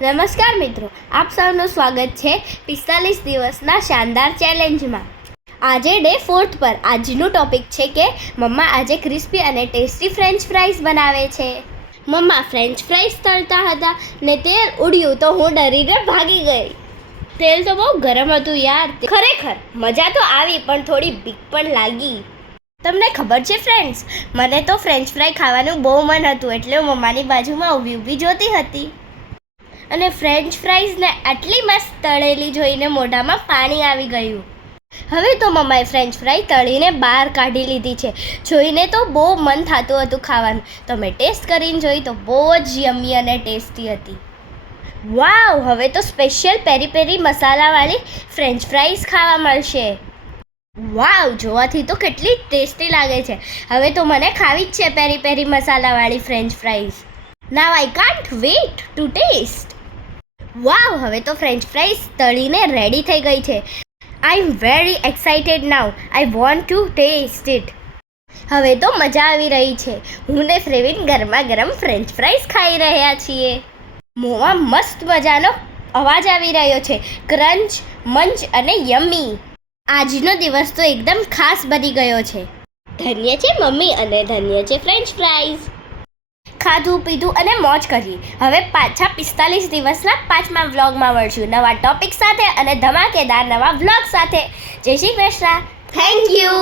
નમસ્કાર મિત્રો, આપ સૌનું સ્વાગત છે 45 દિવસના શાનદાર ચેલેન્જમાં. આજે ડે 4 પર આજનું ટોપિક છે કે મમ્મા આજે ક્રિસ્પી અને ટેસ્ટી ફ્રેન્ચ ફ્રાઈઝ બનાવે છે. મમ્મા ફ્રેન્ચ ફ્રાઈઝ તળતા હતા ને તેલ ઉડ્યું તો હું ડરીને ભાગી ગઈ. તેલ તો બહુ ગરમ હતું યાર. ખરેખર મજા તો આવી પણ થોડી બીક પણ લાગી. તમને ખબર છે ફ્રેન્ડ્સ, મને તો ફ્રેન્ચ ફ્રાઈ ખાવાનું બહુ મન હતું એટલે હું મમ્માની બાજુમાં ઊભી જોતી હતી અને ફ્રેન્ચ ફ્રાઈઝને આટલી મસ્ત તળેલી જોઈને મોઢામાં પાણી આવી ગયું. હવે તો મમ્માએ ફ્રેન્ચ ફ્રાઈ તળીને બહાર કાઢી લીધી છે. જોઈને તો બહુ મન થતું હતું ખાવાનું, તો મેં ટેસ્ટ કરીને જોઈ તો બહુ જ યમ્મી અને ટેસ્ટી હતી. વાવ! હવે તો સ્પેશિયલ પેરી પેરી મસાલાવાળી ફ્રેન્ચ ફ્રાઈઝ ખાવા મળશે. વાવ! જોવાથી તો કેટલી ટેસ્ટી લાગે છે. હવે તો મને ખાવી જ છે પેરી પેરી મસાલાવાળી French fries. Now I can't wait to taste. Wow! હવે તો ફ્રેન્ચ ફ્રાઈઝ તળીને રેડી થઈ ગઈ છે. I am very excited now. I want to taste it. હવે તો મજા આવી રહી છે. હું ને ફ્રેવિન ગરમા ગરમ ફ્રેન્ચ ફ્રાઈઝ ખાઈ રહ્યા છીએ. મોંમાં મસ્ત મજાનો અવાજ આવી રહ્યો છે. ક્રંચ, મંચ અને યમ્મી. આજનો દિવસ તો એકદમ ખાસ બની ગયો છે. ધન્ય છે મમ્મી અને ધન્ય છે ફ્રેન્ચ ફ્રાઈઝ. ખાધું પીધું અને મોજ કરી. હવે પાછા 45 દિવસના 5મા વ્લોગમાં મળશું નવા ટોપિક સાથે અને ધમાકેદાર નવા વ્લોગ સાથે. જય શ્રી કૃષ્ણ. Thank you.